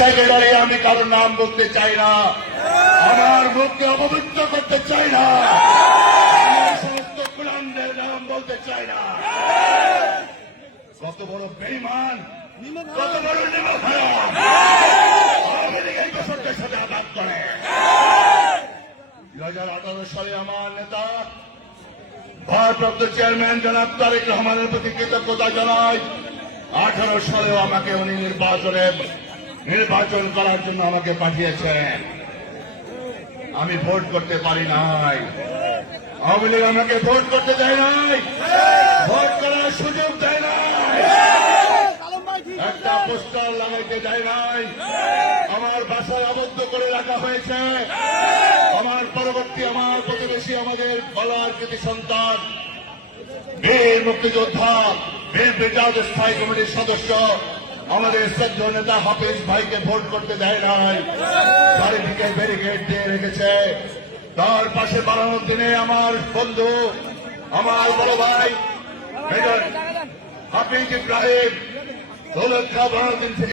Secretary, আমি কারোর নাম বলতে চাই না, আমার মুখকে অপবিত্র করতে চাই না, আমার সমস্ত কুলানদের নাম বলতে চাই না। কত বড় বেঈমান, কত বড় নিমখারাপ আওয়ামী লীগ এই দোষরদের সাথে আঘাত করে। 2018 সালে আমার নেতা ভারপ্রাপ্ত চেয়ারম্যান জনাব তারেক রহমানের প্রতি কৃতজ্ঞতা জানাই। 18 সালেও আমাকে উনি নির্বাচন করার জন্য আমাকে পাঠিয়েছেন। আমি ভোট করতে পারি নাই, আওয়ামী লীগ আমাকে ভোট করতে দেয় নাই, ভোট করার সুযোগ দেয় নাই, একটা পোস্টার লাগাইতে দেয় নাই, আমার বাসায় আবদ্ধ করে রাখা হয়েছে। আমার পরবর্তী আমার প্রতিবেশী, আমাদের বলার কৃতি সন্তান, বীর মুক্তিযোদ্ধা, বিএনপি জাতীয় স্থায়ী কমিটির সদস্য, আমাদের শ্রদ্ধেয় নেতা হাফিজ ভাইকে ভোট করতে দেয় নাই, চারিদিকে ব্যারিকেড দিয়ে রেখেছে। তার পাশে বাড়ানোর দিনে আমার বন্ধু, আমার বড় ভাই মেজর হাফিজ ইব্রাহিম দৌলত খাঁ বাড়ানোর দিন থেকে